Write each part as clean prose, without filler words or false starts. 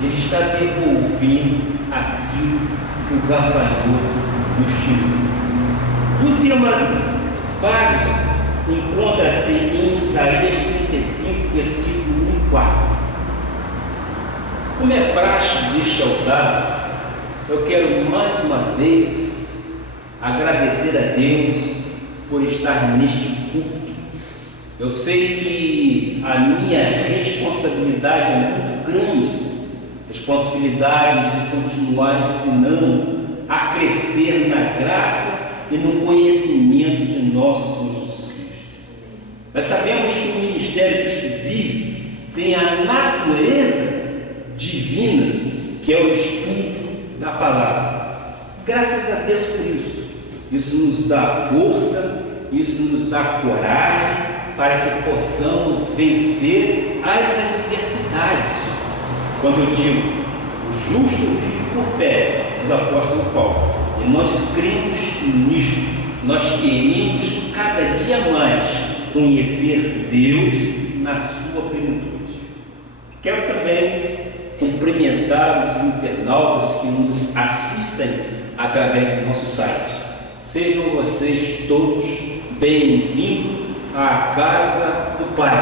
Ele está devolvendo aquilo que o gafanhoto nos tirou. E o tema básico encontra-se em Isaías 35, versículo 1 e 4. Como é praxe deste altar, eu quero mais uma vez agradecer a Deus por estar neste culto. Eu sei que a minha responsabilidade é muito grande, responsabilidade de continuar ensinando a crescer na graça e no conhecimento de nosso Senhor Jesus Cristo. Nós sabemos que o ministério que Cristo vive tem a natureza divina, que é o estudo da palavra. Graças a Deus por isso. Isso nos dá força, isso nos dá coragem para que possamos vencer as adversidades. Quando eu digo, o justo vive por fé, diz o apóstolo Paulo, e nós cremos nisto, nós queremos cada dia mais conhecer Deus na sua plenitude. Quero também cumprimentar os internautas que nos assistem através do nosso site. Sejam vocês todos bem-vindos à casa do Pai,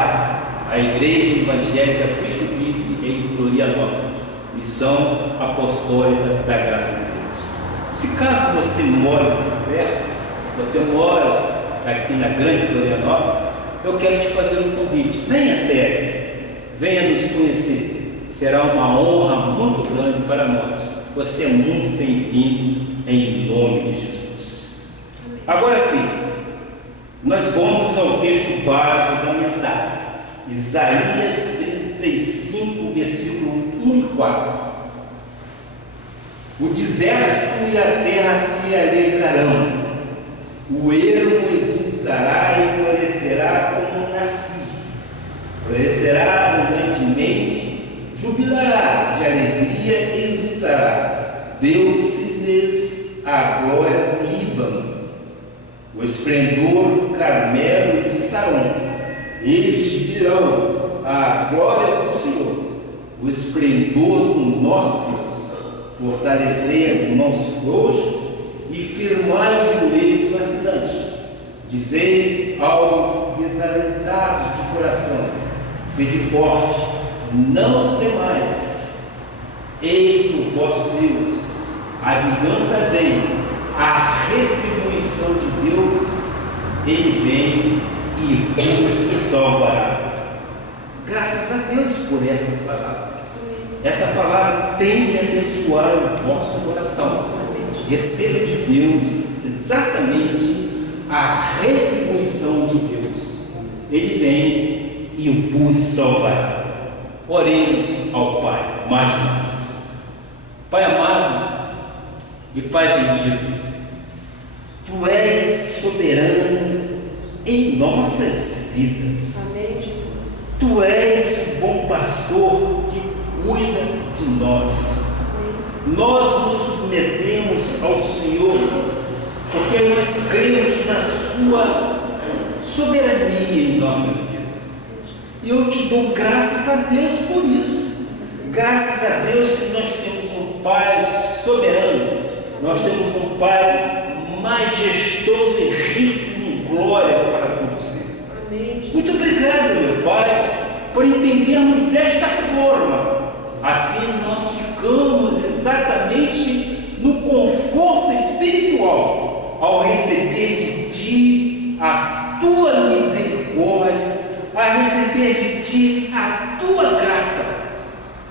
a Igreja Evangélica Cristo Vive em Florianópolis, Missão Apostólica da Graça de Deus. Se caso você mora perto, você mora aqui na Grande Florianópolis, eu quero te fazer um convite. Venha até aqui, venha nos conhecer. Será uma honra muito grande para nós. Você é muito bem-vindo em nome de Jesus. Agora sim, nós vamos ao texto básico da mensagem. Isaías 35, versículo 1 e 4. O deserto e a terra se alegrarão, o ermo exultará e florescerá como um narciso, florescerá abundantemente, jubilará de alegria e exultará. Deus se fez a glória do Líbano, o esplendor do Carmelo e de Saron. Eles virão a glória do Senhor, o esplendor do nosso Deus. Fortalecei as mãos frouxas e firmai os joelhos vacilantes. Dizei aos desalentados de coração: sede forte, não temais. Eis o vosso Deus, a vingança vem, a retribuição de Deus, ele vem e vos salvará. Graças a Deus por essa palavra. Essa palavra tem que abençoar o vosso coração. Receba de Deus exatamente a retribuição de Deus. Ele vem e vos salvará. Oremos ao Pai mais uma vez. Pai amado e Pai bendito, Tu és soberano em nossas vidas. Amém, Jesus. Tu és o bom pastor que cuida de nós. Amém. Nós nos submetemos ao Senhor, porque nós cremos na Sua soberania em nossas vidas. E eu te dou graças a Deus por isso. Graças a Deus que nós temos um Pai soberano, nós temos um Pai majestoso e rico em glória para todo ser. Amém, Jesus. Muito obrigado, meu Pai, por entendermos desta forma. Assim nós ficamos exatamente no conforto espiritual ao receber de Ti a Tua misericórdia, a receber de Ti a Tua graça.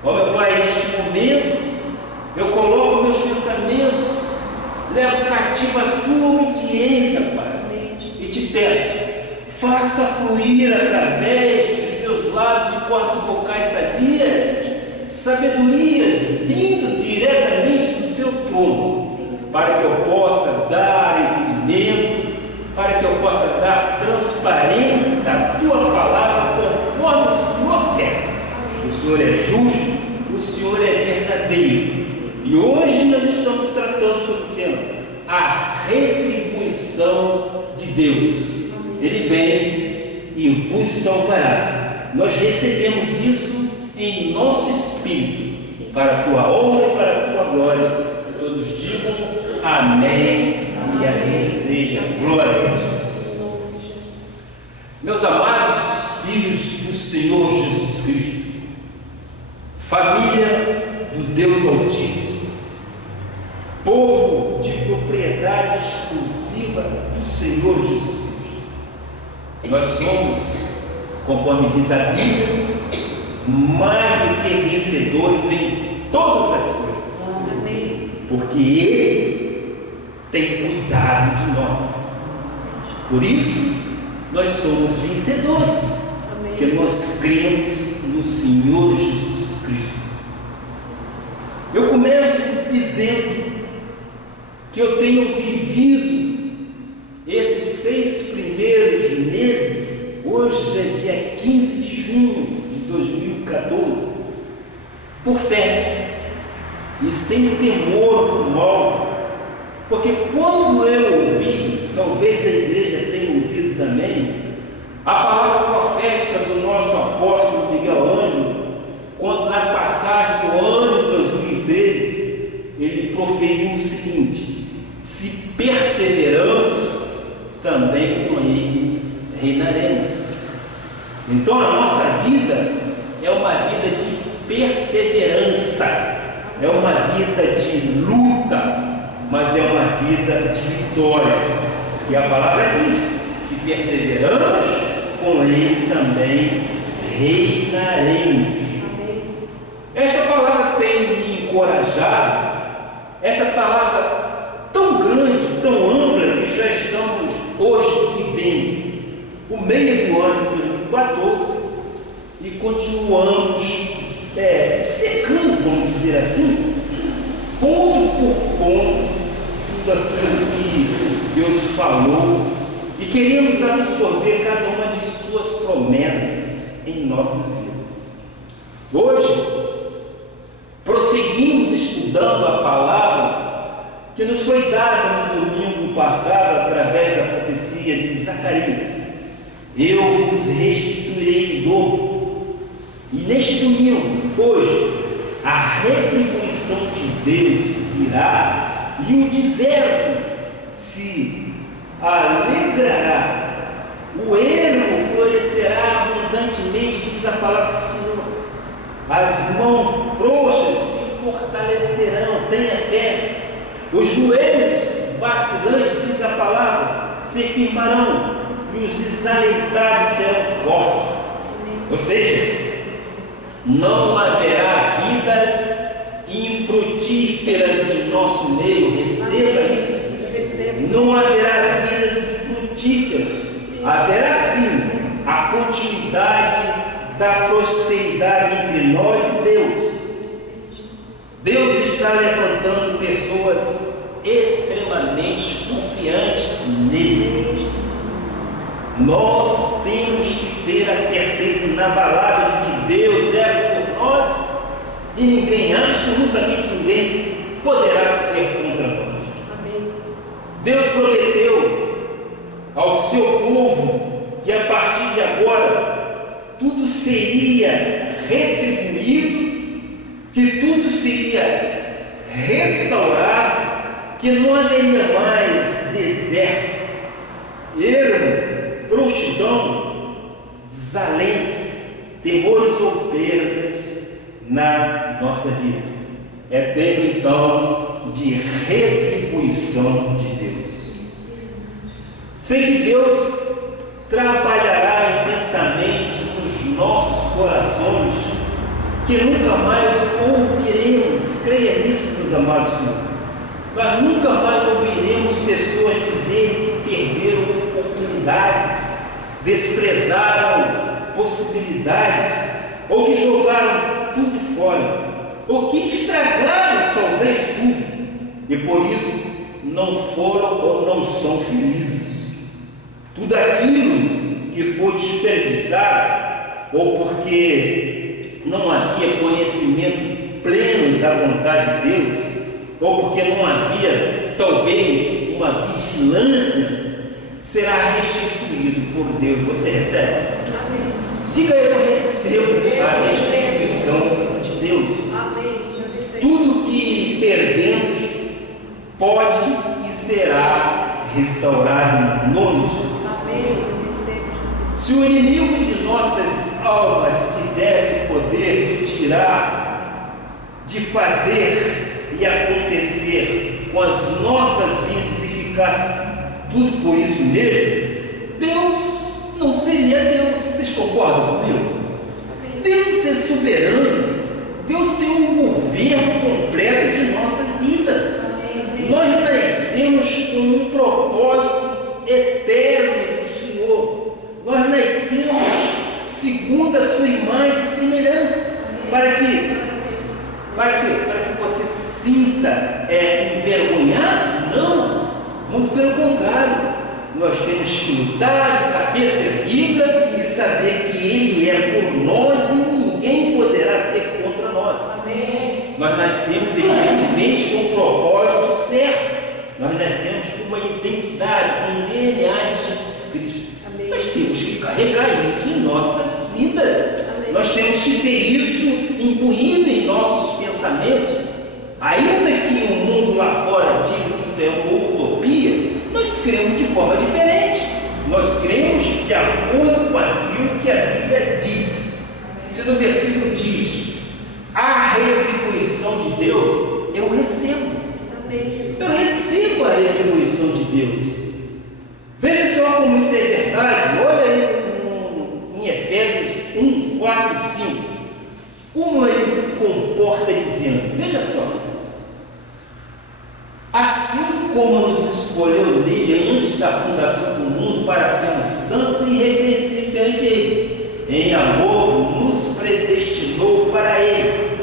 Ó meu Pai, neste momento eu coloco meus pensamentos, levo cativa a Tua obediência, Pai, e te peço, faça fluir através dos meus lábios e cordas vocais sadias, sabedorias vindo diretamente do Teu trono, para que eu possa dar entendimento, para que eu possa dar transparência da Tua palavra conforme o Senhor quer. O Senhor é justo, o Senhor é verdadeiro. E hoje nós estamos tratando sobre o tema, a retribuição de Deus. Ele vem e vos salvará. Nós recebemos isso em nosso espírito. para a tua honra e para a tua glória. Todos digam amém, e assim seja. Glória a Deus. Meus amados filhos do Senhor Jesus Cristo, família do Deus Altíssimo, povo de propriedade exclusiva do Senhor Jesus Cristo, nós somos, conforme diz a Bíblia, mais do que vencedores em todas as coisas. Amém. Porque Ele tem cuidado de nós. Por isso, nós somos vencedores. Amém. Porque nós cremos no Senhor Jesus Cristo. Eu começo dizendo que eu tenho vivido esses 6 primeiros meses. Hoje é dia 15 de junho de 2014, por fé e sem temor do mal, porque quando eu ouvi, talvez a igreja tenha ouvido também, a palavra profética do nosso apóstolo Miguel Ângelo, quando na passagem do ano de 2013, ele proferiu o seguinte: se perseveramos, também com Ele reinaremos. Então a nossa vida é uma vida de perseverança, é uma vida de luta, mas é uma vida de vitória. E a palavra diz: se perseveramos, com Ele também reinaremos. Esta palavra tem me encorajado, essa palavra tão grande, tão ampla, que já estamos hoje vivendo o meio do ano de 2014 e continuamos secando, vamos dizer assim, ponto por ponto, tudo aquilo que Deus falou, e queremos absorver cada uma de suas promessas em nossas vidas. Hoje, prosseguimos estudando a palavra que nos foi dada no domingo passado através da profecia de Zacarias: eu vos restituirei em dobro. E neste domingo, hoje, a retribuição de Deus virá e o deserto se alegrará, o ermo florescerá abundantemente, diz a palavra do Senhor. As mãos frouxas se fortalecerão, tenha fé. Os joelhos vacilantes, diz a palavra, se firmarão, e os desalentados serão fortes. Ou seja, não haverá vidas infrutíferas em nosso meio. Receba isso. Não haverá vidas infrutíferas. Haverá sim a continuidade da prosperidade entre nós e Deus. Deus está levantando pessoas extremamente confiantes nele. Nós temos que ter a certeza inabalável de que Deus é por nós e ninguém, absolutamente ninguém, poderá ser contra nós. Amém. Deus prometeu ao seu povo que a partir de agora tudo seria retribuído, que tudo seria restaurado, que não haveria mais deserto, ermo, frouxidão, desalento, temores ou perdas na nossa vida. É tempo então de retribuição de Deus. Sei que Deus trabalhará intensamente nos nossos corações, que nunca mais ouviremos, creia nisso, meus amados irmãos, nós nunca mais ouviremos pessoas dizer que perderam oportunidades, desprezaram possibilidades, ou que jogaram tudo fora, ou que estragaram talvez tudo, e por isso não foram ou não são felizes. Tudo aquilo que foi desperdiçado, ou porque não havia conhecimento pleno da vontade de Deus, ou porque não havia talvez uma vigilância, será restituído por Deus. Você recebe? Amém. Diga: eu recebo a restituição de Deus. Amém. tudo que perdemos pode e será restaurado em nome de Jesus. Se o inimigo de nossas almas tivesse o poder de tirar, de fazer e acontecer com as nossas vidas e ficasse tudo por isso mesmo, Deus não seria Deus. Vocês concordam comigo? Deus é soberano. Deus tem um governo completo de nossa vida. Nós nascemos com um propósito eterno do Senhor. Nós nascemos segundo a sua imagem e semelhança. Para que você se sinta envergonhado? Não, muito pelo contrário. Nós temos que lutar de cabeça erguida e saber que Ele é por nós e ninguém poderá ser contra nós. Amém. Nós nascemos evidentemente com um propósito certo. Nós nascemos com uma identidade, com um DNA de Jesus Cristo. Amém. Nós temos que carregar isso em nossas vidas. Amém. Nós temos que ter isso imbuído em nossos pensamentos. Ainda que o mundo lá fora diga que isso é uma utopia, nós cremos de forma diferente. Nós cremos de acordo com aquilo que a Bíblia diz. Se no versículo diz a retribuição de Deus, eu recebo. Amém. Eu recebo a retribuição de Deus. Veja só como isso é verdade. Olha aí em Efésios 1, 4 e 5. Como ele se comporta dizendo, veja só. Assim como nos escolheu nele antes da fundação do mundo para sermos santos e irrepreensíveis perante ele, em amor nos predestinou para ele,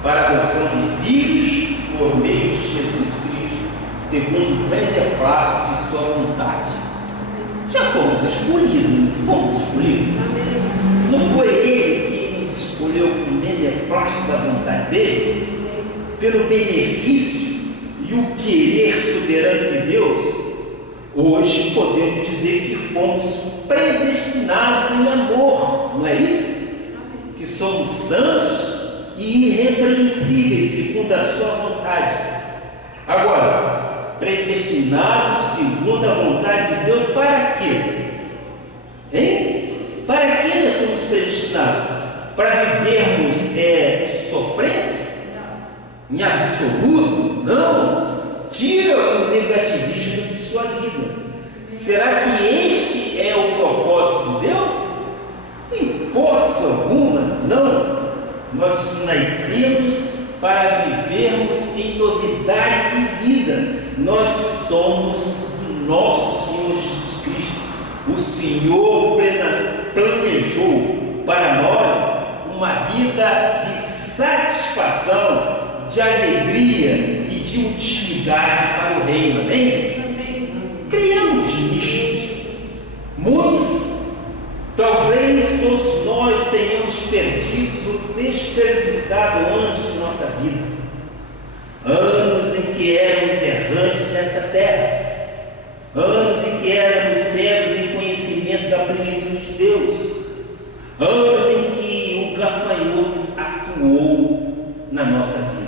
para a adoção de filhos por meio de Jesus Cristo, segundo o beneplácito de sua vontade. Já fomos escolhidos, Não foi ele que nos escolheu com o beneplácito da vontade dele, pelo benefício e o querer soberano de Deus? Hoje podemos dizer que fomos predestinados em amor, não é isso? Que somos santos e irrepreensíveis segundo a sua vontade. Agora, predestinados segundo a vontade de Deus para quê? Para que nós somos predestinados? Para vivermos sofrendo? Em absoluto? Não. Tira o negativismo de sua vida. Será que este é o propósito de Deus? Em hipótese alguma, não. Nós nascemos para vivermos em novidade de vida. Nós somos do nosso Senhor Jesus Cristo. O Senhor planejou para nós uma vida de satisfação, de alegria e de utilidade para o reino. Amém? Criamos nisso. Muitos, talvez todos nós tenhamos perdido ou desperdiçado anos de nossa vida, anos em que éramos errantes nessa terra, anos em que éramos cegos em conhecimento da plenitude de Deus, anos em que o gafanhoto atuou na nossa vida.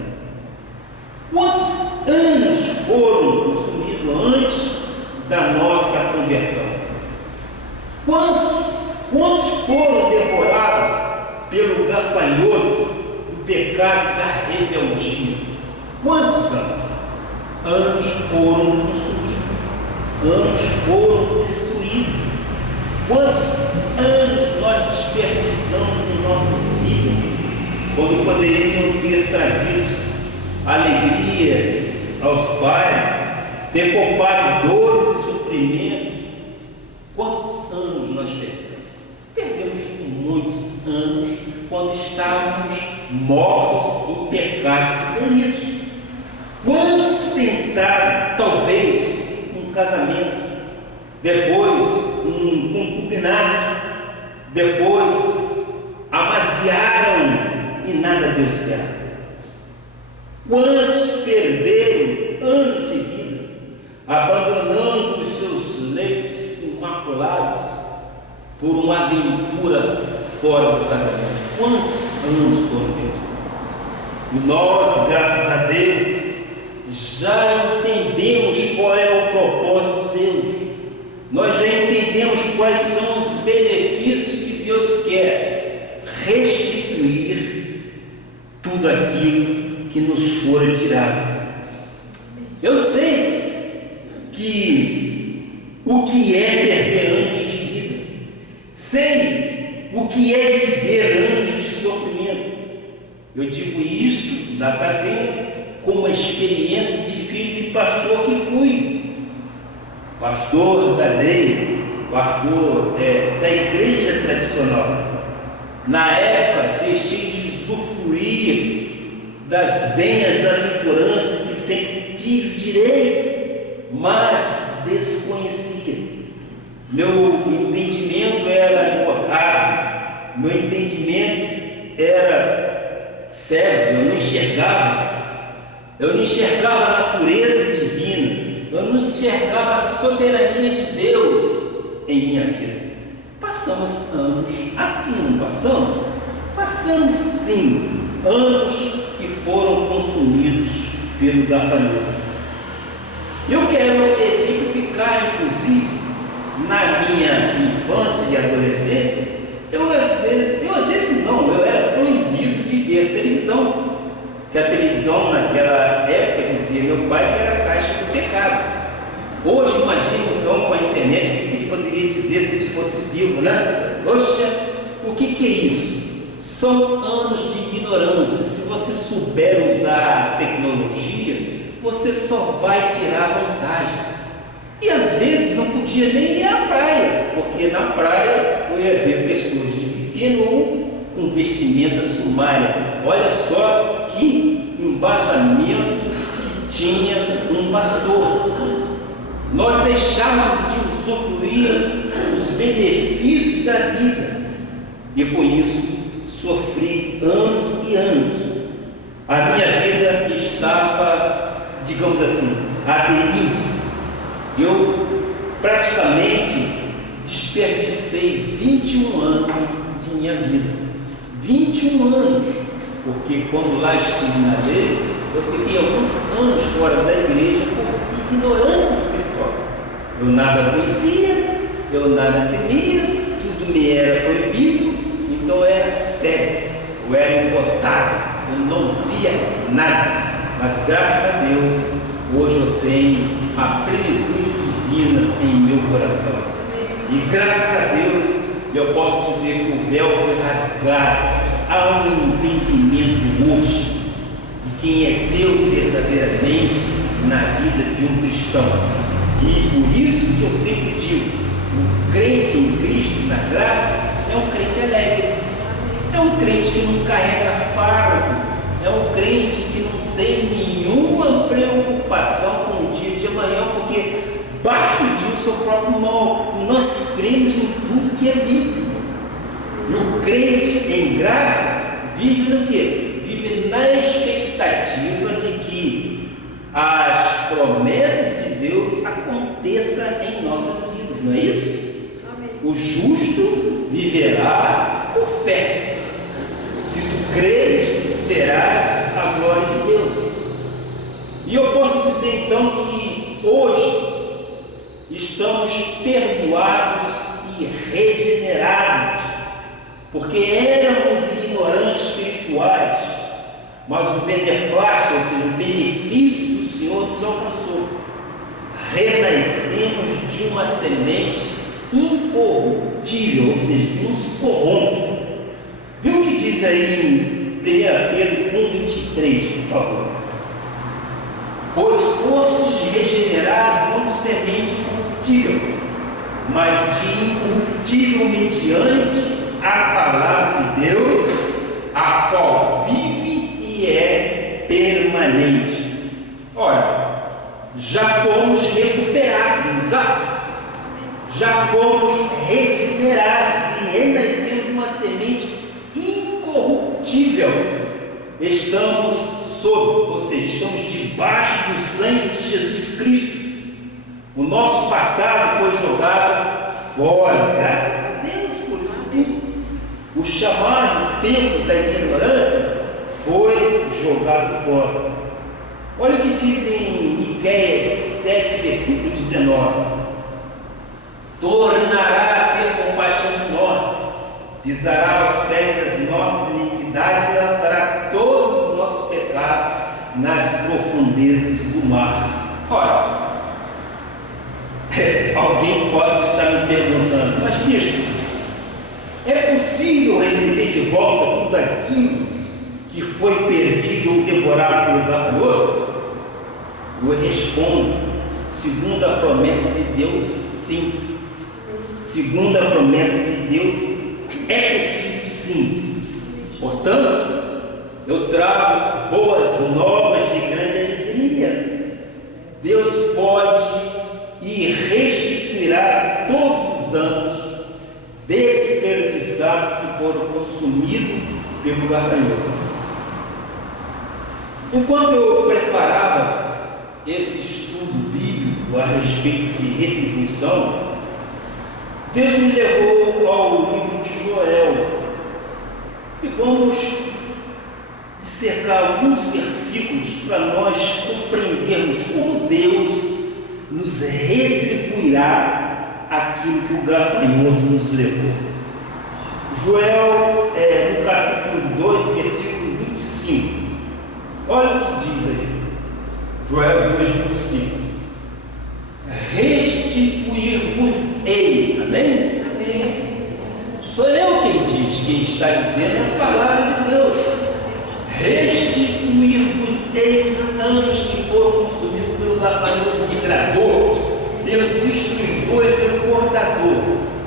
Quantos anos foram consumidos antes da nossa conversão? Quantos foram devorados pelo gafanhoto do pecado da rebeldia? Quantos anos? Anos foram consumidos, anos foram destruídos. Quantos anos nós desperdiçamos em nossas vidas, quando poderiam ter trazido alegrias aos pais, ter poupado dores e sofrimentos? Quantos anos nós perdemos? Perdemos muitos anos quando estávamos mortos em pecados e delitos. Quantos tentaram, talvez, um casamento, depois um concubinato, depois amaciaram e nada deu certo? Quantos perderam anos de vida, abandonando os seus leitos imaculados por uma aventura fora do casamento? Quantos anos foram perdidos? E nós, graças a Deus, já entendemos qual é o propósito de Deus. Nós já entendemos quais são os benefícios que Deus quer restituir tudo aquilo que nos for tirado. Eu sei que o que é perder antes de vida, sei o que é viver antes de sofrimento. Eu digo isto da Catarina com uma experiência de filho de pastor que fui. Pastor da lei, pastor da igreja tradicional. Na época deixei de usufruir das bem-aventuranças que sempre tive direito, mas desconhecia. Meu entendimento era embotado, meu entendimento era cego, eu não enxergava a natureza divina, eu não enxergava a soberania de Deus em minha vida. Passamos anos assim, não passamos? Passamos sim, anos que foram consumidos pelo gafanhoto. Eu quero exemplificar, inclusive, na minha infância e adolescência, eu às vezes não, eu era proibido de ver televisão. Que a televisão naquela época dizia meu pai que era a caixa do pecado. Hoje imagina então com a internet o que ele poderia dizer se ele fosse vivo, né? Poxa, o que é isso? São anos de ignorância. Se você souber usar a tecnologia, você só vai tirar vantagem. E às vezes não podia nem ir à praia, porque na praia eu ia ver pessoas de pequeno ou com vestimenta sumária. Olha só que embasamento que tinha um pastor. Nós deixávamos de usufruir os benefícios da vida e com isso sofri anos e anos. A minha vida estava, digamos assim, à deriva. Eu praticamente desperdicei 21 anos de minha vida. 21 anos, porque quando lá estive na lei, eu fiquei alguns anos fora da igreja por ignorância espiritual. Eu nada conhecia, eu nada temia, tudo me era proibido, então eu era cego, eu era embotado, eu não via nada. Mas graças a Deus, hoje eu tenho a plenitude divina em meu coração. E graças a Deus, eu posso dizer que o véu foi rasgado. Há um entendimento hoje de quem é Deus verdadeiramente na vida de um cristão. E por isso que eu sempre digo, o crente em Cristo, na graça, é um crente alegre, é um crente que não carrega fardo, é um crente que não tem nenhuma preocupação com o dia de amanhã, porque basta o dia o seu próprio mal. Nós cremos em tudo que é bíblico. E o crente em graça vive no quê? Vive na expectativa de que as promessas de Deus aconteçam em nossas vidas, não é isso? Amém. O justo viverá por fé. Se tu creres, verás a glória de Deus. E eu posso dizer então que hoje estamos perdoados e regenerados, porque éramos ignorantes espirituais, mas o beneplácito, ou seja, o benefício do Senhor nos alcançou. Renascemos de uma semente incorruptível, ou seja, que não se corrompe. Viu o que diz aí em 1 Pedro 1,23, por favor? Pois fostes regenerados não de semente corruptível, mas de incorruptível mediante a palavra de Deus, a qual vive e é permanente. Ora, já fomos recuperados, já fomos regenerados e renascemos de uma semente incorruptível. Estamos sob, ou seja, estamos debaixo do sangue de Jesus Cristo. O nosso passado foi jogado fora, graças a Deus por isso tudo. O chamado tempo da ignorância foi jogado fora. Olha o que diz em Miqueias 7, versículo 19: tornará a ter compaixão de nós, pisará aos pés as nossas iniquidades e lançará todos os nossos pecados nas profundezas do mar. Ora, alguém possa estar me perguntando, mas bicho, é possível receber de volta tudo aquilo que foi perdido ou devorado pelo gafanhoto? Eu respondo, segundo a promessa de Deus, sim. Segundo a promessa de Deus, é possível sim. Portanto, eu trago boas novas de grande alegria. Deus pode e restituirá todos os anos desperdiçados que foram consumidos pelo gafanhoto. Enquanto eu preparava esse estudo bíblico a respeito de retribuição, Deus me levou ao livro de Joel e vamos dissecar alguns versículos para nós compreendermos como Deus nos retribuirá aquilo que o gafanhoto nos levou. Joel, no capítulo 2, versículo 25. Olha o que diz aí. Joel 2, 25. Restituir-vos-ei. Amém? Amém. Sou eu quem diz, quem está dizendo é a palavra de Deus. Restituir-vos-ei os anos que foram consumidos pelo gafanhoto migrador, pelo destruidor e pelo cortador,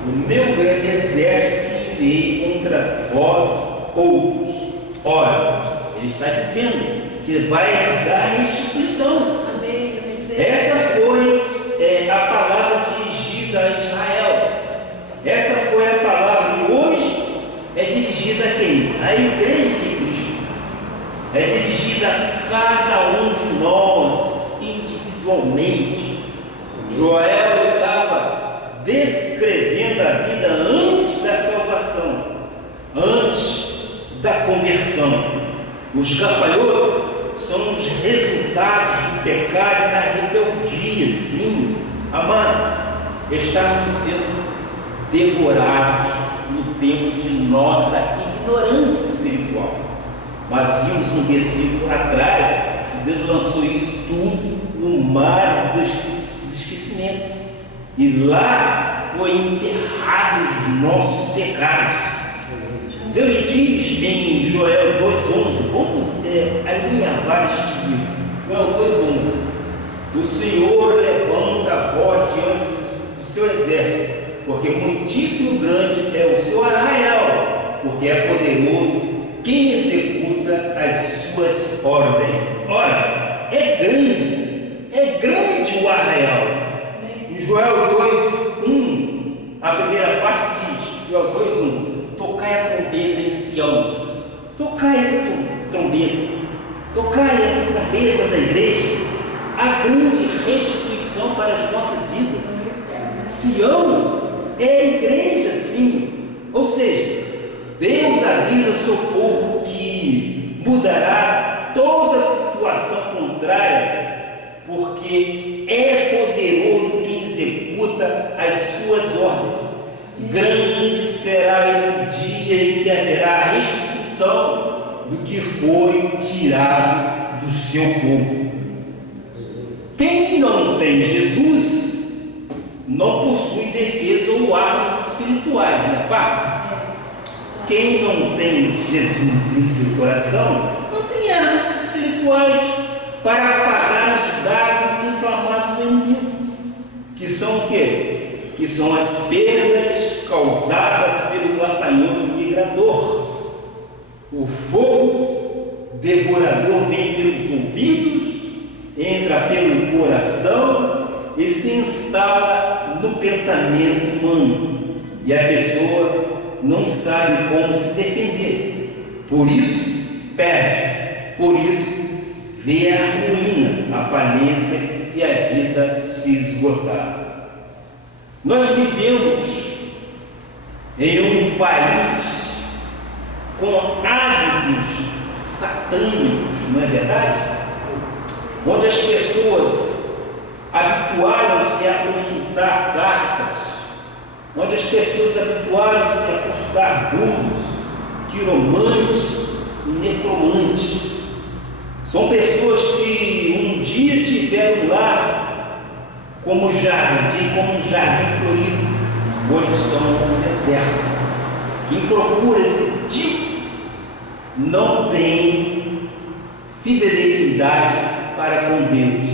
o meu grande exército que veio contra vós outros. Ora, ele está dizendo que vai nos dar restituição. Amém. Essa foi a palavra dirigida a Israel. Essa foi a palavra e hoje é dirigida a quem? A igreja de Cristo. É dirigida a cada um de nós individualmente. Joel estava descrevendo a vida antes da salvação, antes da conversão. Os gafanhotos são os resultados do pecado e da rebeldia, sim, amado. Estávamos sendo devorados no tempo de nossa ignorância espiritual. Mas vimos um versículo atrás que Deus lançou isso tudo no mar do esquecimento. E lá foi enterrados os nossos pecados. Deus diz em Joel 2,11, vamos alinhavar este livro. Joel 2,11: o Senhor levanta a voz diante do seu exército, porque muitíssimo grande é o seu arraial, porque é poderoso quem executa as suas ordens. Ora, é grande o arraial. Em Joel 2,1, a primeira parte diz, Joel 2,1: tocai a trombeta em Sião, tocai essa trombeta da igreja, a grande restituição para as nossas vidas. Sião é a igreja, sim. Ou seja, Deus avisa o seu povo que mudará toda a situação contrária, porque é poderoso quem executa as suas ordens. Grande será esse dia em que haverá a restituição do que foi tirado do seu povo. Quem não tem Jesus não possui defesa ou armas espirituais, né, pá? Quem não tem Jesus em seu coração não tem armas espirituais para apagar os dardos inflamados do inimigo, que são o quê? Que são as perdas causadas pelo gafanhoto migrador. O fogo devorador vem pelos ouvidos, entra pelo coração e se instala no pensamento humano, e a pessoa não sabe como se defender, por isso perde, por isso vê a ruína, a falência e a vida se esgotar. Nós vivemos em um país com hábitos satânicos, não é verdade? Onde as pessoas habituaram-se a consultar cartas, onde as pessoas habituaram-se a consultar búzios, quiromantes e necromantes. São pessoas que um dia tiveram um lar como um jardim florido, hoje são um deserto. Quem procura esse tipo não tem fidelidade para com Deus.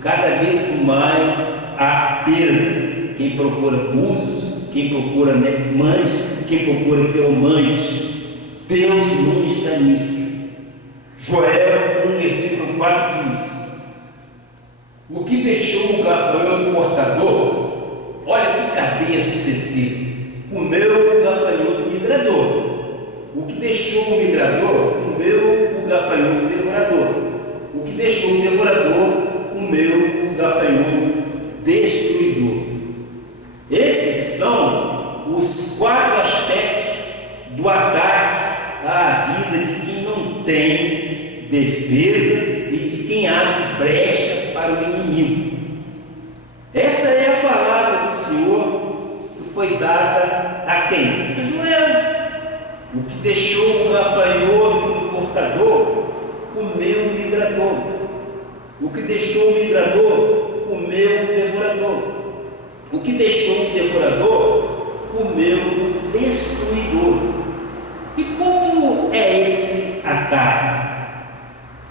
Cada vez mais há perda. Quem procura búzios, quem procura necromantes, quem procura quiromantes. Deus não está nisso. Joel 1, versículo 4 diz: o que deixou o gafanhoto portador, olha que cadeia sucessiva, comeu o gafanhoto migrador. O que deixou o migrador, comeu o gafanhoto devorador. O que deixou o devorador, comeu o gafanhoto destruidor. Esses são os 4 aspectos do ataque à vida de quem não tem defesa e de quem abre brecha para o inimigo. Essa é a palavra do Senhor que foi dada a quem? A Joel. O que deixou o gafanhoto portador, comeu o migrador. O que deixou o migrador, comeu o devorador. O que deixou o devorador, comeu o destruidor. E como é esse ataque?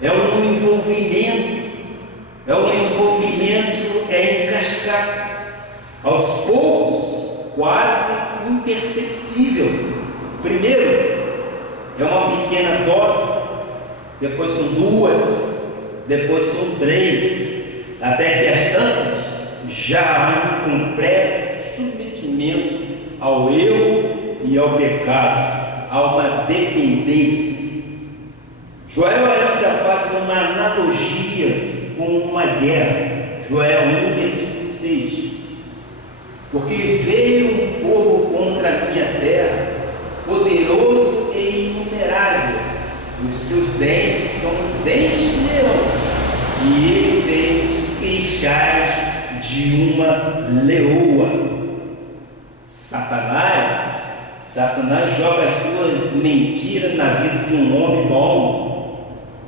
É um envolvimento em cascata, aos poucos, quase imperceptível. Primeiro, é uma pequena dose, depois são 2, depois são 3, até que as tantas já há um completo submetimento ao erro e ao pecado, a uma dependência. Joel ainda faz uma analogia com uma guerra. Joel 1, versículo 6. Porque veio um povo contra a minha terra, poderoso e inumerável. Os seus dentes são dentes de leão, e ele tem os queixais de uma leoa. Satanás joga as suas mentiras na vida de um homem bom.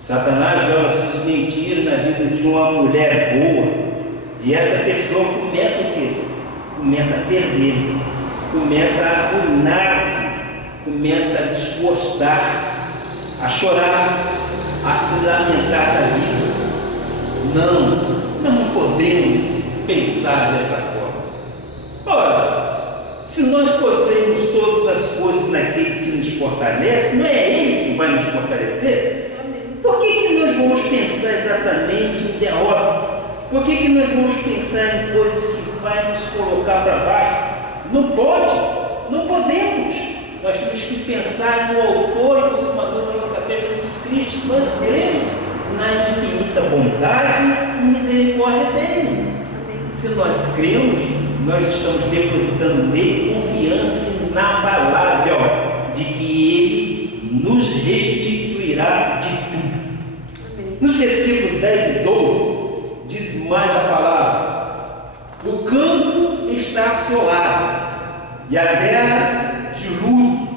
Satanás joga as suas mentiras na vida de uma mulher boa. E essa pessoa começa o quê? Começa a perder, começa a arruinar-se, começa a desgostar-se, a chorar, a se lamentar da vida. Não podemos pensar desta forma. Ora, se nós podemos todas as coisas naquele que nos fortalece, não é Ele que vai nos fortalecer? Por que nós vamos pensar exatamente em derrota? Por que nós vamos pensar em coisas que vai nos colocar para baixo? Não pode, não podemos. Nós temos que pensar no autor e consumador da nossa fé, Jesus Cristo. Nós cremos na infinita bondade e misericórdia dele. Se nós cremos, nós estamos depositando nele confiança inabalável de que ele nos restituirá de tudo. Nos versículos 10 e 12, diz mais a palavra: o campo está assolado e a terra de luto,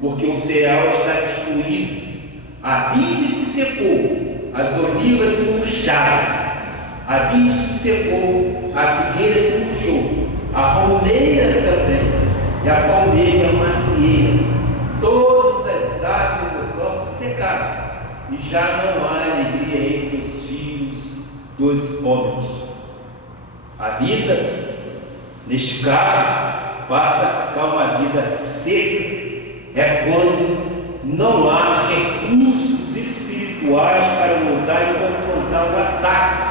porque o cereal está destruído, a vide se secou, as olivas se murcharam, a vide se secou, a figueira se murchou, a romeira também, e a palmeira e a macieira, todas as árvores do campo se secaram, e já não há alegria entre os filhos dos homens. A vida, neste caso, passa a ficar uma vida seca, é quando não há recursos espirituais para lutar e confrontar o ataque.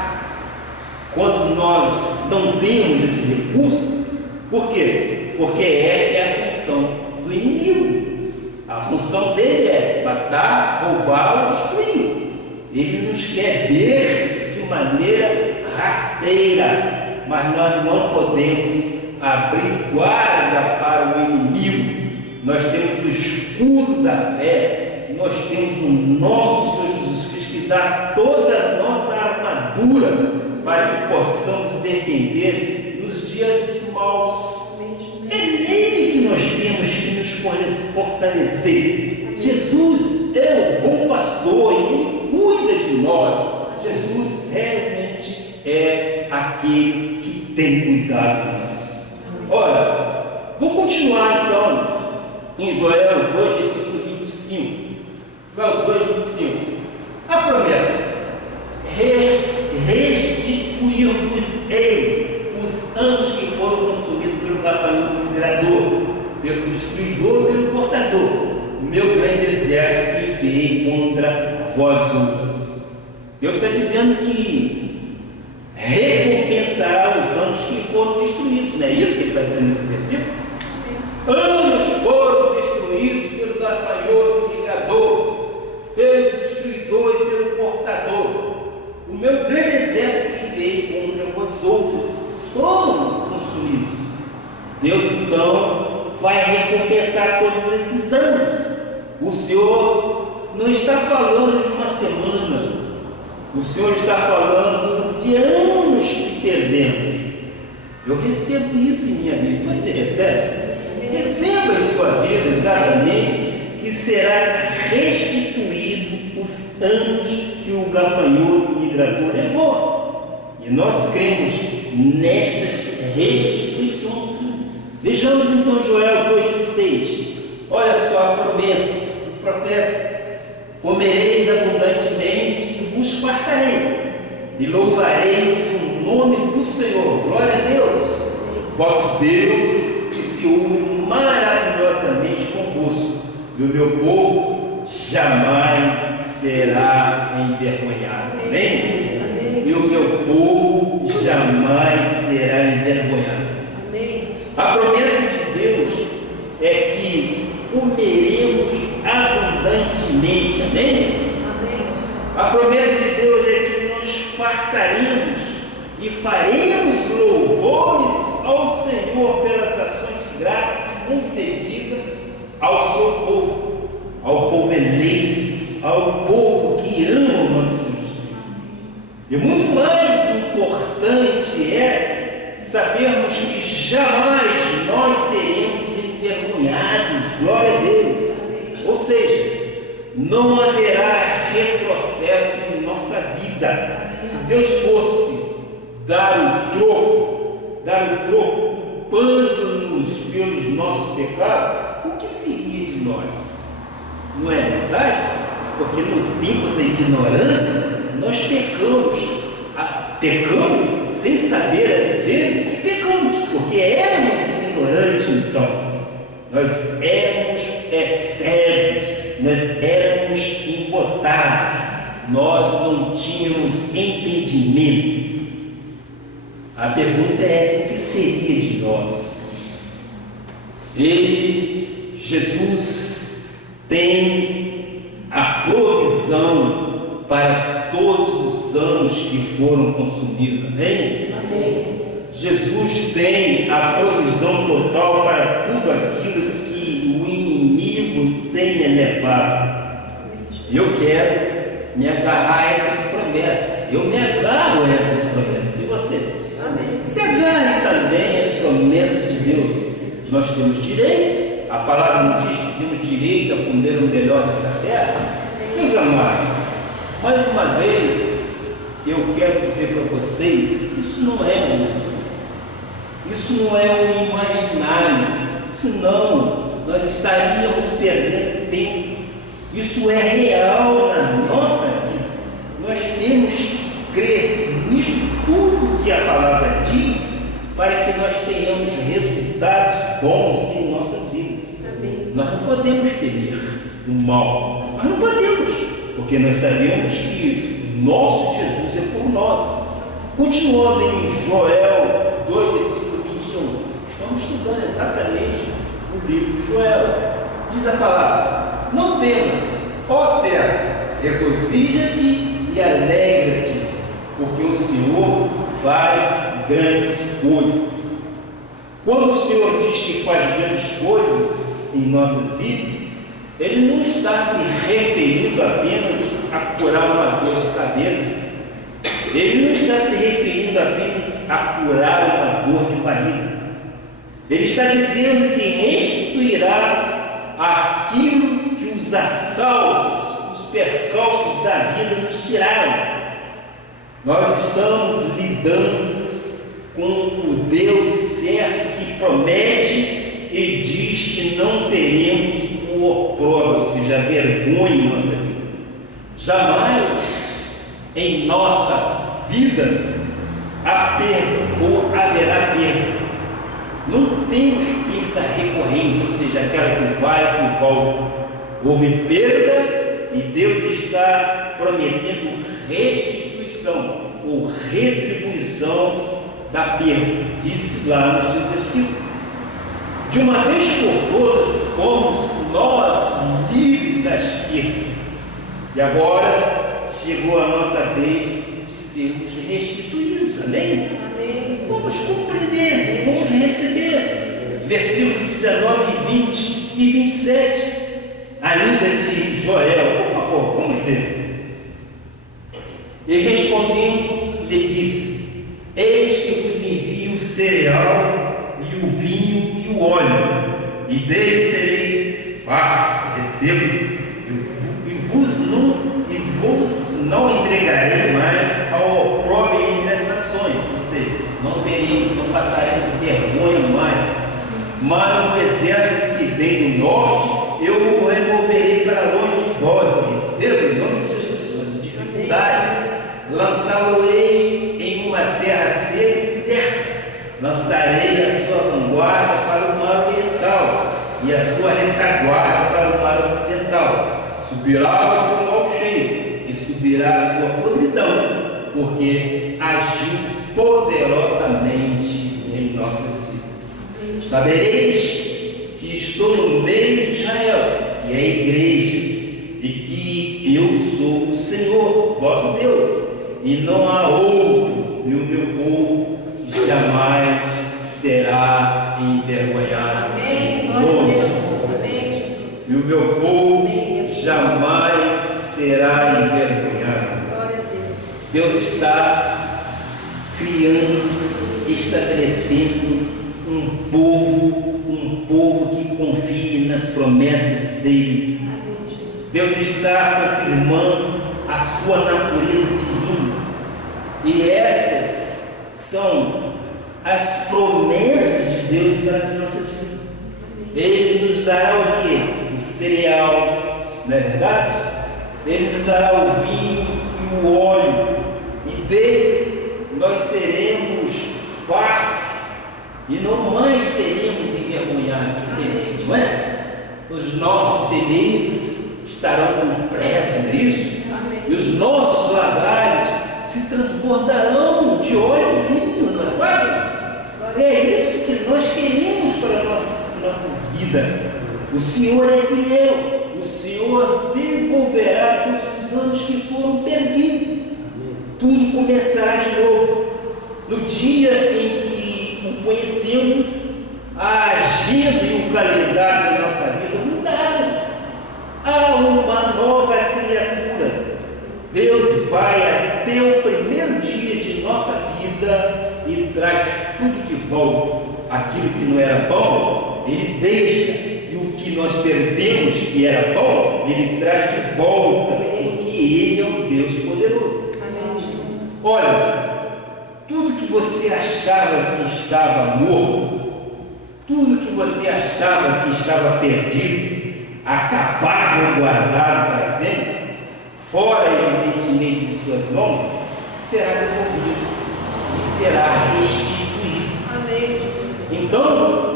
Quando nós não temos esse recurso, por quê? Porque esta é a função do inimigo. A função dele é matar, roubar ou destruir. Ele nos quer ver de maneira rasteira, mas nós não podemos abrir guarda para o inimigo. Nós temos o escudo da fé, nós temos o nosso Senhor Jesus Cristo que dá toda a nossa armadura para que possamos defender nos dias maus. É nele que nós temos que nos fortalecer. Jesus é o bom pastor e Ele cuida de nós. Jesus realmente é aquele que tem cuidado de nós. Ora, vou continuar então em Joel 2, versículo 25. Joel 2, 25. A promessa: restituir-vos-ei os anos que foram consumidos pelo gafanhoto migrador, pelo destruidor, pelo portador, o meu grande exército que enviei contra vós outros. Deus está dizendo que recompensará os anos que foram destruídos. Não é isso que ele está dizendo nesse versículo? Anos foram destruídos pelo gafanhoto migrador, pelo destruidor e pelo portador. O meu grande exército que veio contra vós outros foram consumidos. Deus então vai recompensar todos esses anos. O Senhor não está falando de uma semana. O Senhor está falando de anos que perdemos. Eu recebo isso em minha vida. Você recebe? Receba em sua vida exatamente que será restituído os anos que o gafanhoto migrador levou. E nós cremos nestas restituições. Vejamos então Joel 2,26. Olha só a promessa do profeta: comereis abundantemente e vos fartarei, e louvareis o nome do Senhor. Glória a Deus, vosso Deus, que se ouve maravilhosamente convosco, e o meu povo jamais será envergonhado. Amém? E o meu povo jamais será envergonhado. A promessa de Deus é que comeremos abundantemente. Amém? A promessa de Deus é que nós fartaremos e faremos louvores ao Senhor pelas ações de graças concedidas ao seu povo, ao povo eleito, ao povo que ama o nosso Deus. E muito mais importante é sabermos que jamais nós seremos envergonhados. Glória a Deus. Ou seja, não haverá retrocesso em nossa vida. Se Deus fosse dar o troco, culpando-nos pelos nossos pecados, o que seria de nós? Não é verdade? Porque no tempo da ignorância nós pecamos sem saber às vezes que pecamos, porque éramos ignorantes. Então nós éramos cegos, nós éramos embotados, nós não tínhamos entendimento. A pergunta é: o que seria de nós? Ele, Jesus, tem a provisão para todos os anos que foram consumidos. Amém? Amém. Jesus tem a provisão total para tudo aquilo que o inimigo tenha levado. Eu quero me agarrar a essas promessas. Eu me agarro a essas promessas. E você? Amém. Se agarre também às promessas de Deus. Nós temos direito. A palavra nos diz que temos direito a comer o melhor dessa terra. Meus amados, mais uma vez eu quero dizer para vocês: isso não é um imaginário, senão nós estaríamos perdendo tempo. Isso é real na nossa vida. Nós temos que crer nisso tudo que a palavra diz, para que nós tenhamos resultados bons em nossas vidas. Amém. Nós não podemos temer o mal, nós não podemos, porque nós sabemos que nosso Jesus é por nós. Continuando em Joel 2, versículo 21, estamos estudando exatamente o livro de Joel. Diz a palavra: não temas, ó terra, regozija-te e alegra-te, porque o Senhor faz grandes coisas. Quando o Senhor diz que faz grandes coisas em nossas vidas, ele não está se referindo apenas a curar uma dor de cabeça, ele não está se referindo apenas a curar uma dor de barriga, ele está dizendo que restituirá aquilo que os assaltos, os percalços da vida nos tiraram. Nós estamos lidando com o Deus certo que promete e diz que não teremos o opróbrio, ou seja, a vergonha em nossa vida. Jamais em nossa vida há perda ou haverá perda. Não temos perda recorrente, ou seja, aquela que vai e volta. Houve perda e Deus está prometendo restituição ou retribuição da perda. Disse lá no seu versículo: de uma vez por todas fomos nós livres das perdas, e agora chegou a nossa vez de sermos restituídos. Amém? Amém. Vamos compreender, vamos receber. Versículos 19, 20 e 27, ainda de Joel, por favor, vamos ver. E respondendo, lhe disse: eis que vos envio o cereal e o vinho e o óleo, e dele sereis fartos. Recebo, e vos não entregarei mais ao opróbrio entre as nações, ou seja, não passaremos vergonha mais. Mas o exército que vem do norte, eu o removerei para longe de vós. Eu recebo em nome de Jesus as dificuldades, lançá-lo-ei em uma terra seca e deserta, lançarei a sua vanguarda para o mar oriental e a sua retaguarda para o mar ocidental. Subirá o seu mal cheio e subirá a sua podridão, porque agiu poderosamente em nossas vidas. Sabereis que estou no meio de Israel, que é a igreja, e que eu sou o Senhor, vosso Deus, e não há outro, e o meu povo jamais será envergonhado. Amém. E o meu povo jamais será envergonhado. Deus está criando, estabelecendo um povo que confie nas promessas dele. Deus está confirmando a sua natureza divina, e essas são as promessas de Deus para as nossas vidas. Ele nos dará o quê? O cereal, não é verdade? Ele nos dará o vinho e o óleo, e dele nós seremos fartos e não mais seremos envergonhados. Que Deus, não é? Os nossos celeiros estarão completos, não é isso? E os nossos lagares se transbordarão de óleo e vinho, não é fato? É isso que nós queremos para nossas vidas. O Senhor é fiel, o Senhor devolverá todos os anos que foram perdidos. Tudo começará de novo. No dia em que o conhecemos, a agenda e o calendário da nossa vida mudaram. Há uma nova criatura. Deus vai até o primeiro dia de nossa vida e traz tudo de volta. Aquilo que não era bom, Ele deixa, e o que nós perdemos que era bom, Ele traz de volta, porque Ele é um Deus poderoso. Amém, Jesus. Olha, tudo que você achava que estava morto, tudo que você achava que estava perdido, acabado ou guardado para sempre, fora evidentemente de suas mãos, será devolvido e será restituído. Amém, Jesus. Então,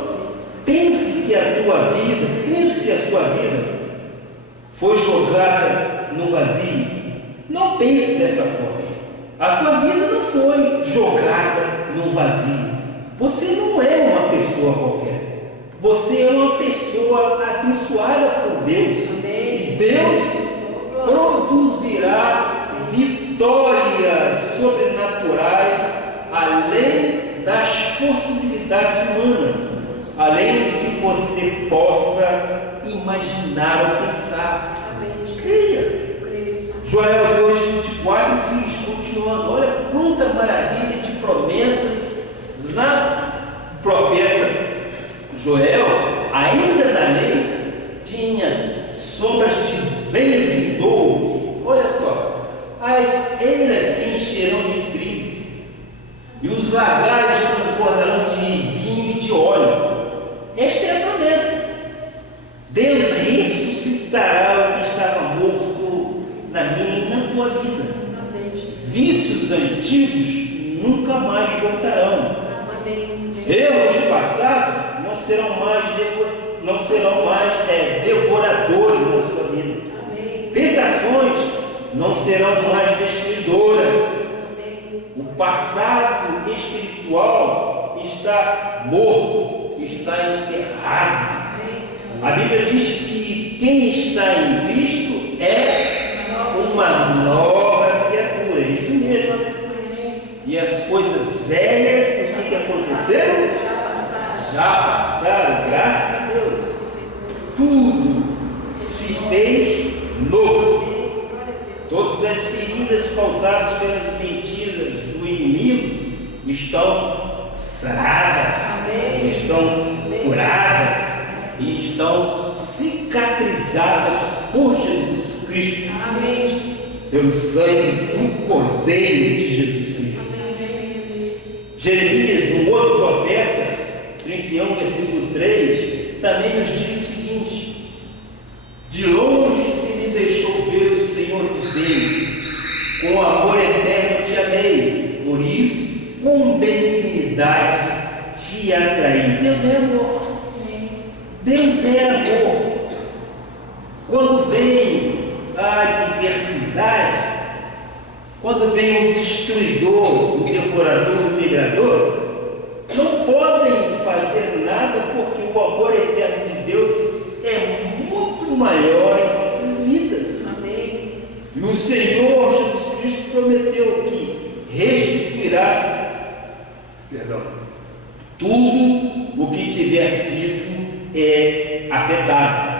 pense que a sua vida foi jogada no vazio. Não pense dessa forma. A tua vida não foi jogada no vazio. Você não é uma pessoa qualquer. Você é uma pessoa abençoada por Deus. E Deus produzirá vitórias sobrenaturais além das possibilidades humanas, além do que você possa imaginar. imaginar ou pensar. Creia. Joel 2,24 diz, continuando, olha quanta maravilha de promessas lá do profeta Joel, ainda na lei, tinha sombras de bens vindouros. Olha só, as eiras se encherão de trigo, e os lagares transbordarão de vinho e de óleo. Esta é a promessa. Deus ressuscitará o que estava morto na minha e na tua vida. Vícios antigos nunca mais voltarão. Erros passados não serão mais devoradores na sua vida. Tentações não serão mais destruidoras. O passado espiritual está morto, está enterrado. A Bíblia diz que quem está em Cristo é uma nova criatura, é isto mesmo. E as coisas velhas, o que aconteceram? Já passaram, graças a Deus. Tudo se fez novo. Todas as feridas causadas pelas mentiras do inimigo estão saradas, estão curadas e estão cicatrizadas por Jesus Cristo, pelo sangue do Cordeiro de Jesus Cristo. Jeremias, um outro profeta, 31, versículo 3, também nos diz o seguinte: de longe se me deixou ver o Senhor dizendo, com amor eterno te amei, por isso com benignidade te atraí. Deus é amor. Deus é amor. Quando vem a adversidade, quando vem o destruidor, o devorador, o migrador, não podem fazer nada, porque o amor eterno de Deus é muito maior em nossas vidas. Amém. E o Senhor Jesus Cristo prometeu que restituirá tudo o que tiver sido afetado.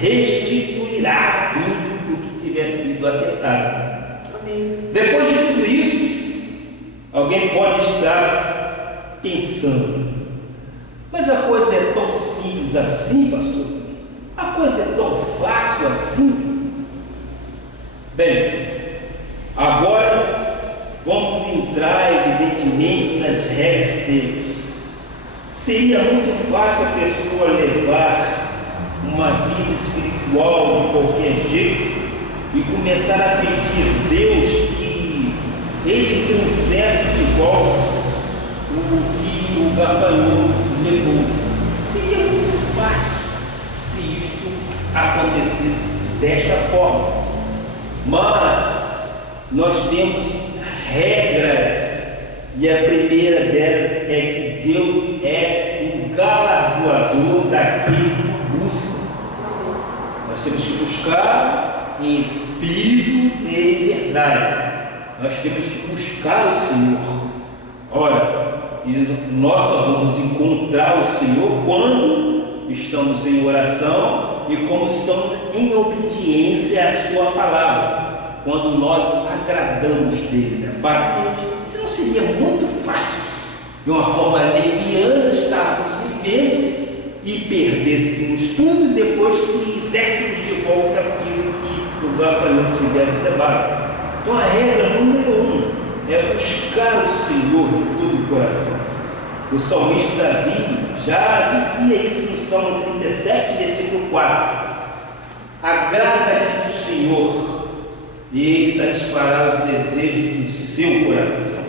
Restituirá tudo o que tiver sido afetado. Amém. Depois de tudo isso, alguém pode estar pensando, mas a coisa é tão simples assim, pastor? A coisa é tão fácil assim? Bem, agora vamos entrar evidentemente nas regras de Deus. Seria muito fácil a pessoa levar uma vida espiritual de qualquer jeito e começar a pedir a Deus que Ele trouxesse de volta o que o gafanhoto levou. Seria muito fácil se isto acontecesse desta forma. Mas nós temos regras, e a primeira delas é que Deus é o galardoador daquele que busca. Nós temos que buscar em espírito e em verdade. Nós temos que buscar o Senhor. Ora, e nós só vamos encontrar o Senhor quando estamos em oração e como estamos em obediência à sua palavra, quando nós agradamos dele, né? Isso não seria muito fácil, de uma forma leviana, estarmos vivendo e perdêssemos tudo e depois quiséssemos de volta aquilo que o gafanhoto tivesse levado. Então a regra número 1 é buscar o Senhor de todo o coração. O salmista Davi já dizia isso no Salmo 37, versículo 4. Agrada-te do Senhor, e Ele satisfará os desejos do seu coração.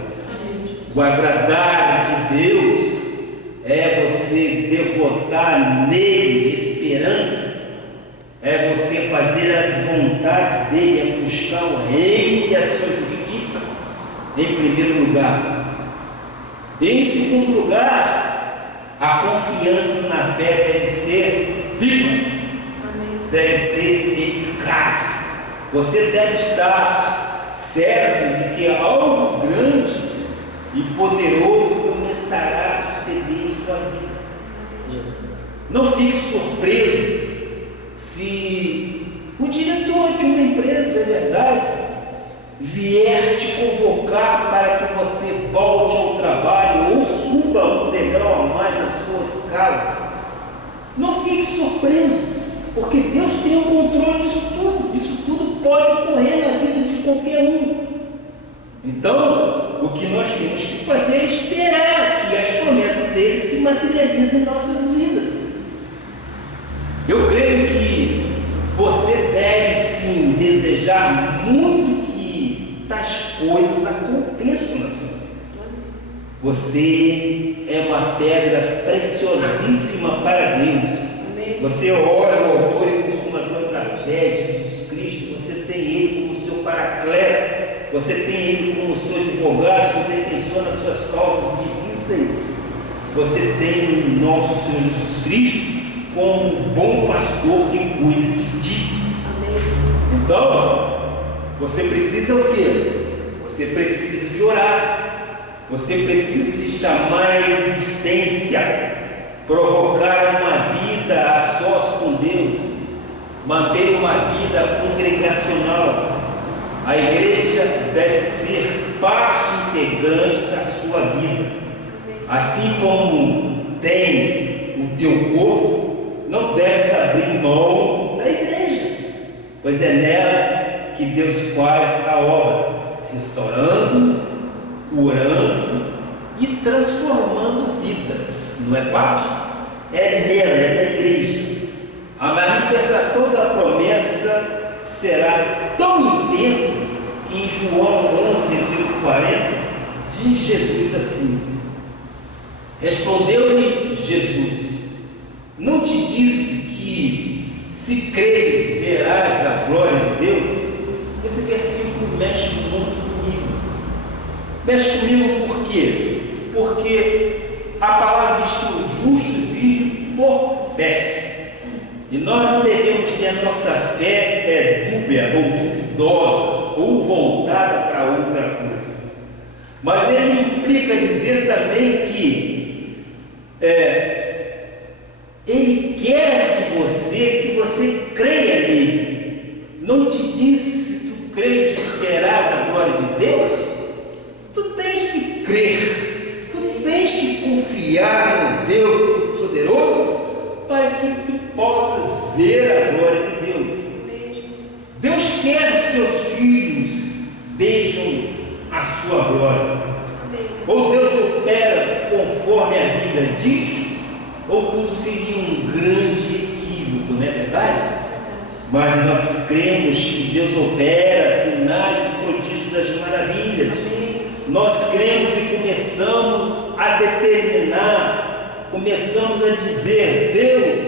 O agradar de Deus é você devotar nele esperança, é você fazer as vontades dele, é buscar o reino e a sua justiça em primeiro lugar. Em segundo lugar, a confiança na fé deve ser viva, deve ser eficaz. Você deve estar certo de que algo grande e poderoso começará a suceder em sua vida. Não fique surpreso Se o diretor de uma empresa, é verdade, vier te convocar para que você volte ao trabalho ou suba um degrau a mais na sua escala, não fique surpreso, porque Deus tem o controle disso tudo. Isso tudo pode ocorrer na vida de qualquer um. Então, o que nós temos que fazer é esperar que as promessas dele se materializem em nossas vidas. Eu creio que você deve sim desejar muito que tais coisas aconteçam na sua vida. Você é uma pedra preciosíssima para Deus. Você ora o autor e consumador da fé, Jesus Cristo. Você tem Ele como seu paracleto. Você tem Ele como seu advogado, seu defensor nas suas causas difíceis. Você tem o nosso Senhor Jesus Cristo como um bom pastor que cuida de ti. Amém. Então, você precisa o quê? Você precisa de orar. Você precisa de chamar a existência, provocar uma vida a sós com Deus, manter uma vida congregacional. A igreja deve ser parte integrante da sua vida. Assim como tem o teu corpo, não deves abrir mão da igreja, pois é nela que Deus faz a obra, restaurando, curando e transformando vidas. Não é parte? É nela, é na igreja. A manifestação da promessa será tão intensa que em João 11, versículo 40, diz Jesus assim: respondeu-lhe Jesus: não te disse que, se creres, verás a glória de Deus? Esse versículo mexe muito comigo. Mexe comigo por quê? Porque a palavra diz que o justo vive por fé. E nós não devemos ter a nossa fé dúbia ou duvidosa ou voltada para outra coisa. Mas ele implica dizer também que ele quer de você que você creia nele. Não te disse, se tu creres, tu verás a glória de Deus? Tu tens que crer, tu tens que confiar no Deus poderoso para que tu possas ver a glória de Deus. Deus quer que seus filhos vejam a sua glória. Ou Deus opera conforme a Bíblia diz, ou tudo seria um grande equívoco, não é verdade? Mas nós cremos que Deus opera sinais e prodígios das maravilhas. Nós cremos e começamos a determinar, começamos a dizer: Deus,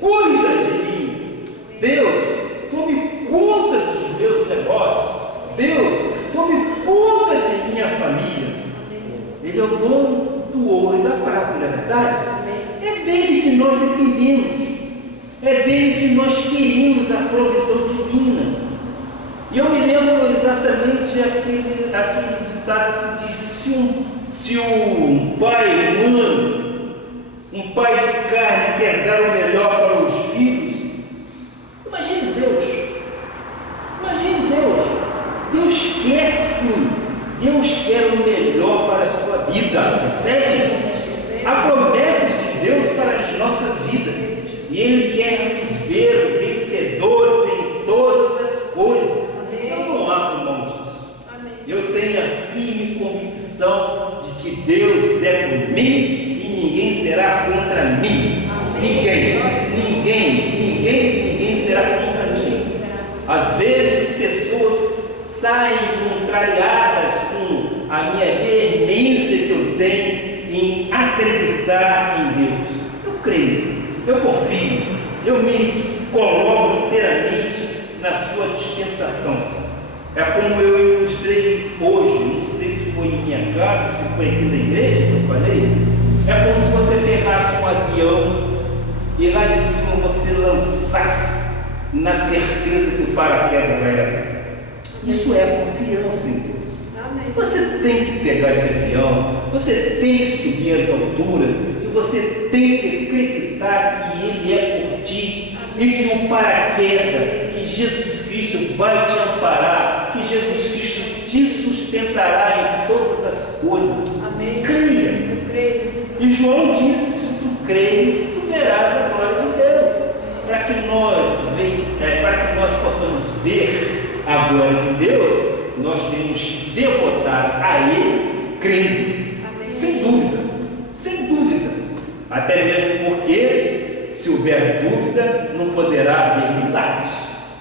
cuida de mim. Deus, tome conta dos meus negócios. Deus, tome conta de minha família. Ele é o dono do ouro e da prata, não é verdade? É dele que nós dependemos. É dele que nós queremos a provisão divina. E eu me lembro exatamente aquele ditado que diz que se um pai humano, um pai de carne quer dar o melhor para os filhos, imagine Deus. Imagine Deus. Deus quer sim. Deus quer o melhor para a sua vida. Percebe? Há promessas de Deus para as nossas vidas. E Ele quer nos ver vencedores em todas as coisas. Eu não abro mão disso. Eu tenho a firme convicção de que Deus é por mim e ninguém será contra mim. Ninguém será contra mim. Às vezes pessoas saem contrariadas com a minha veemência que eu tenho em acreditar em Deus. Eu creio, eu confio, eu me coloco inteiramente na sua dispensação. É como eu ilustrei hoje, não sei se foi em minha casa, se foi aqui na igreja que eu falei. É como se você pegasse um avião e lá de cima você lançasse na certeza que o paraquedas vai abrir. Isso é confiança em Deus. Amém. Você tem que pegar esse avião, você tem que subir as alturas e você tem que acreditar que Ele é por ti. Amém. e que o paraquedas, que Jesus Cristo vai te amparar, que Jesus Cristo te sustentará em todas as coisas. Amém. Creia. Eu creio. E João disse: se tu creres, tu verás a glória de Deus. Para que nós possamos ver a glória de Deus, nós temos que devotar a Ele crendo. Amém. Sem dúvida, sem dúvida. Até mesmo porque, se houver dúvida, não poderá haver milagres.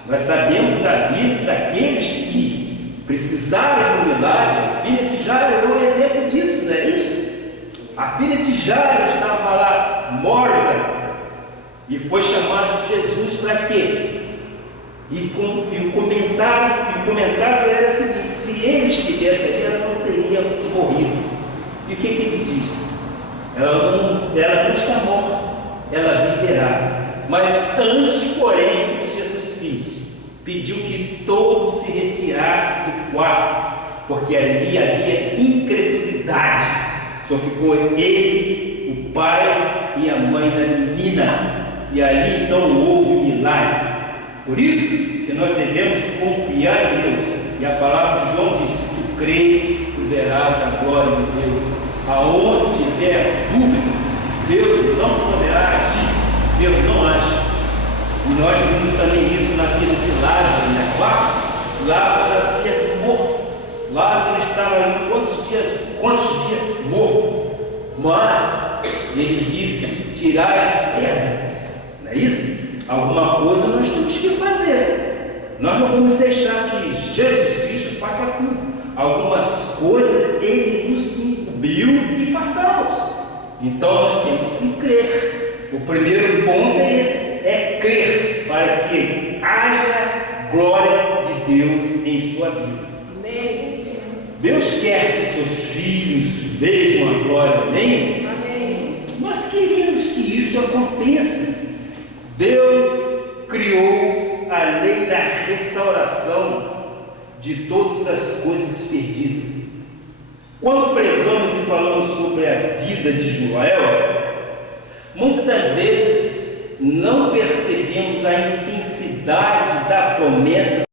Nós sabemos da vida daqueles que precisaram de um milagre. A filha de Jairo é um exemplo disso, não é isso? A filha de Jairo estava lá morta e foi chamado Jesus para quê? E o comentário era o seguinte: se ele estivesse ali, ela não teria morrido. E o que ele disse? Ela não está morta, ela viverá. Mas antes, porém, o que Jesus fez? Pediu que todos se retirassem do quarto, porque ali havia incredulidade. Só ficou ele, o pai e a mãe da menina. E ali então houve um milagre. Por isso que nós devemos confiar em Deus. E a palavra de João diz: se tu creres, tu verás a glória de Deus. Aonde tiver dúvida, Deus não poderá agir. Deus não age. E nós vimos também isso na vida de Lázaro, né? Lázaro já tinha se morto. Lázaro estava ali quantos dias morto. Mas ele disse: tirai a pedra. Não é isso? Alguma coisa nós temos que fazer. Nós não vamos deixar que Jesus Cristo faça tudo. Algumas coisas Ele nos incumbiu de façamos. Então nós temos que crer. O primeiro ponto é esse: é crer, para que haja glória de Deus em sua vida. Amém, Senhor. Deus quer que seus filhos vejam a glória, amém? Amém. Nós queremos que isto aconteça. Deus criou a lei da restauração de todas as coisas perdidas. Quando pregamos e falamos sobre a vida de Joel, muitas das vezes não percebemos a intensidade da promessa